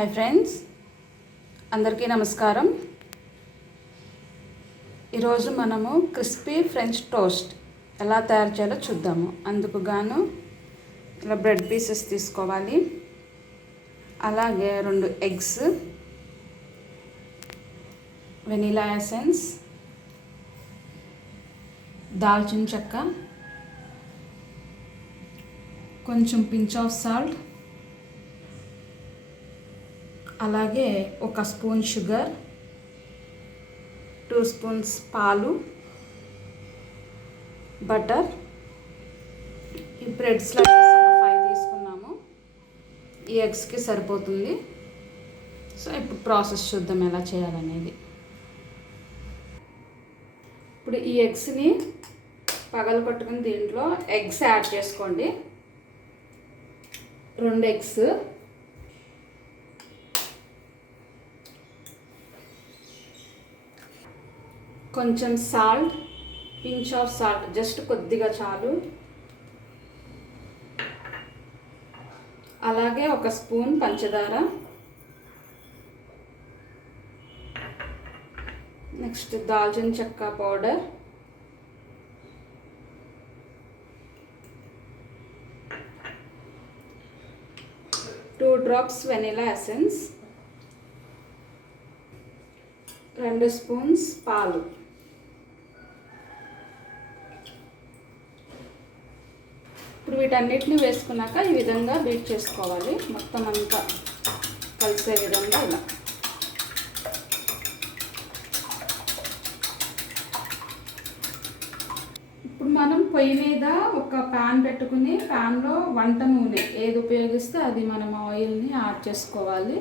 Hi friends, అందరికీ నమస్కారం. ఈరోజు మనము క్రిస్పీ ఫ్రెంచ్ టోస్ట్ ఎలా తయారు చేయాలో చూద్దాము. అందుకు గాను ఇలా బ్రెడ్ పీసెస్ తీసుకోవాలి. అలాగే 2 ఎగ్స్, వెనీలా ఎసెన్స్, దాల్చిన చెక్క, కొంచెం పించ్ ఆఫ్ సాల్ట్, అలాగే 1 స్పూన్ షుగర్, 2 స్పూన్స్ పాలు, బటర్. ఈ బ్రెడ్ స్లైసెస్ ఒక 5 తీసుకున్నాము. ఈ ఎగ్స్కి సరిపోతుంది. సో ఇప్పుడు ప్రాసెస్ చూద్దాం ఎలా చేయాలనేది. ఇప్పుడు ఈ ఎగ్స్ని పగలగొట్టుకుని దీంట్లో ఎగ్స్ యాడ్ చేసుకోండి. 2 ఎగ్స్, కొంచెం salt, pinch of salt, just కొద్దిగా చాలు. అలాగే 1 స్పూన్ పంచదార, నెక్స్ట్ దాల్చిన చెక్క powder, two drops vanilla essence, 2 spoons పాలు. ఇప్పుడు వీటన్నిటిని వేసుకున్నాక ఈ విధంగా బీట్ చేసుకోవాలి. మొత్తం అంతా కలిసే విధంగా ఇలా. ఇప్పుడు మనం పొయ్యి మీద ఒక ప్యాన్ పెట్టుకుని ప్యాన్లో వంట నూనె ఏది ఉపయోగిస్తే అది మనం ఆయిల్ని యాడ్ చేసుకోవాలి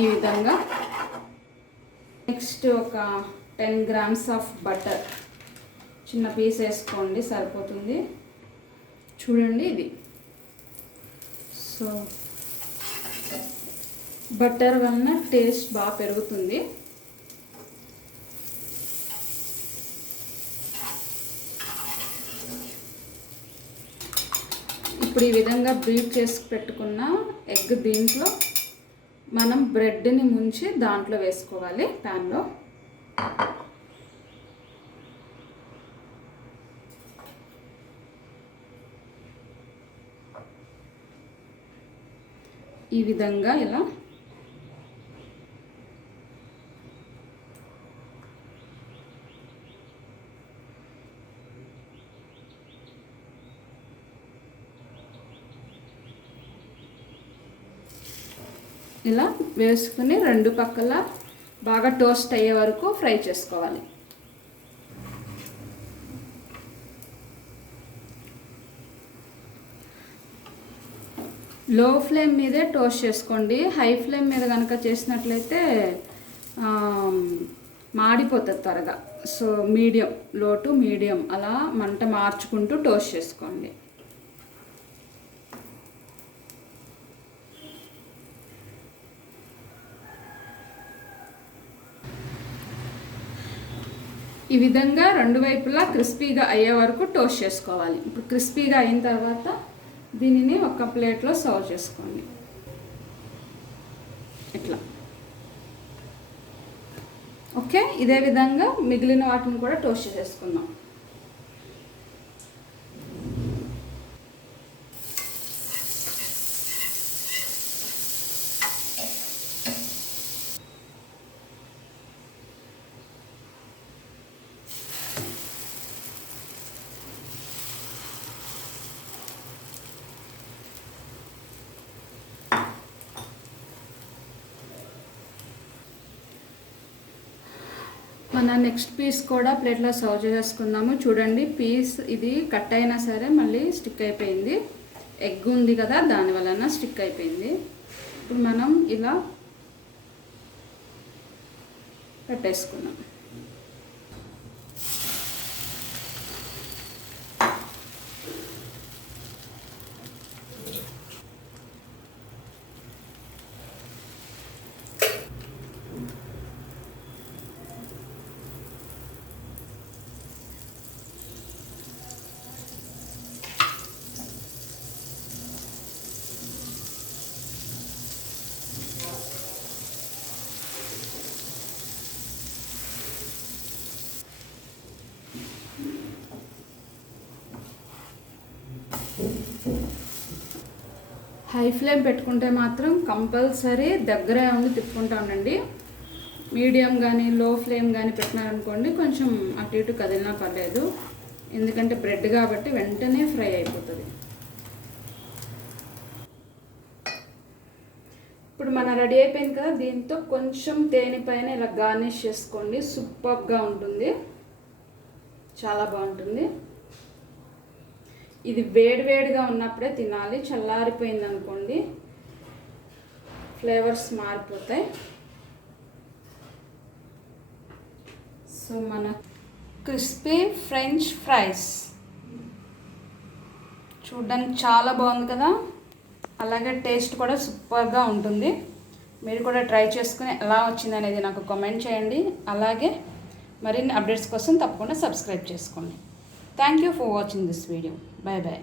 ఈ విధంగా. నెక్స్ట్ ఒక 10 గ్రామ్స్ ఆఫ్ బటర్, చిన్న పీస్ వేసుకోండి సరిపోతుంది. చూడండి ఇది. సో బటర్ వలన టేస్ట్ బాగా పెరుగుతుంది. ఇప్పుడు ఈ విధంగా బీట్ చేసి పెట్టుకున్న ఎగ్ దీంట్లో మనం బ్రెడ్ని ముంచి దాంట్లో వేసుకోవాలి ప్యాన్లో. ఈ విధంగా ఇలా వేసుకుని 2 పక్కల బాగా టోస్ట్ అయ్యే వరకు ఫ్రై చేసుకోవాలి. లో ఫ్లేమ్ మీదే టోస్ట్ చేసుకోండి. హై ఫ్లేమ్ మీద కనుక చేసినట్లయితే మాడిపోతుంది త్వరగా. సో మీడియం, లో టు మీడియం అలా మంట మార్చుకుంటూ టోస్ట్ చేసుకోండి. ఈ విధంగా 2 వైపులా క్రిస్పీగా అయ్యే వరకు టోస్ట్ చేసుకోవాలి. ఇప్పుడు క్రిస్పీగా అయిన తర్వాత దీనిని ఒక ప్లేట్లో సర్వ్ చేసుకోండి. ఇట్లా. ఓకే, ఇదే విధంగా మిగిలిన వాటిని కూడా టోస్ట్ చేసుకుందాం. మన నెక్స్ట్ పీస్ కూడా ప్లేట్లో సర్వ్ చేసుకుందాము. చూడండి, పీస్ ఇది కట్ అయినా సరే మళ్ళీ స్టిక్ అయిపోయింది. ఎగ్ ఉంది కదా, దాని వలన స్టిక్ అయిపోయింది. ఇప్పుడు మనం ఇలా పెట్టేసుకున్నాం. హై ఫ్లేమ్ పెట్టుకుంటే మాత్రం కంపల్సరీ దగ్గరే ఉండి తిప్పుకుంటా ఉండండి. మీడియం కానీ లో ఫ్లేమ్ కానీ పెట్టినారనుకోండి కొంచెం అటు ఇటు కదిలినా పర్లేదు, ఎందుకంటే బ్రెడ్ కాబట్టి వెంటనే ఫ్రై అయిపోతుంది. ఇప్పుడు మన రెడీ అయిపోయింది కదా, దీంతో కొంచెం తేనె పైన ఇలా గార్నిష్ చేసుకోండి. సూపర్గా ఉంటుంది, చాలా బాగుంటుంది. ఇది వేడివేడిగా ఉన్నప్పుడే తినాలి, చల్లారిపోయింది అనుకోండి ఫ్లేవర్స్ మారిపోతాయి. సో మన క్రిస్పీ ఫ్రెంచ్ ఫ్రైస్ చూడడానికి చాలా బాగుంది కదా, అలాగే టేస్ట్ కూడా సూపర్గా ఉంటుంది. మీరు కూడా ట్రై చేసుకుని ఎలా వచ్చింది అనేది నాకు కామెంట్ చేయండి. అలాగే మరిన్ని అప్డేట్స్ కోసం తప్పకుండా సబ్స్క్రైబ్ చేసుకోండి. Thank you for watching this video. Bye bye.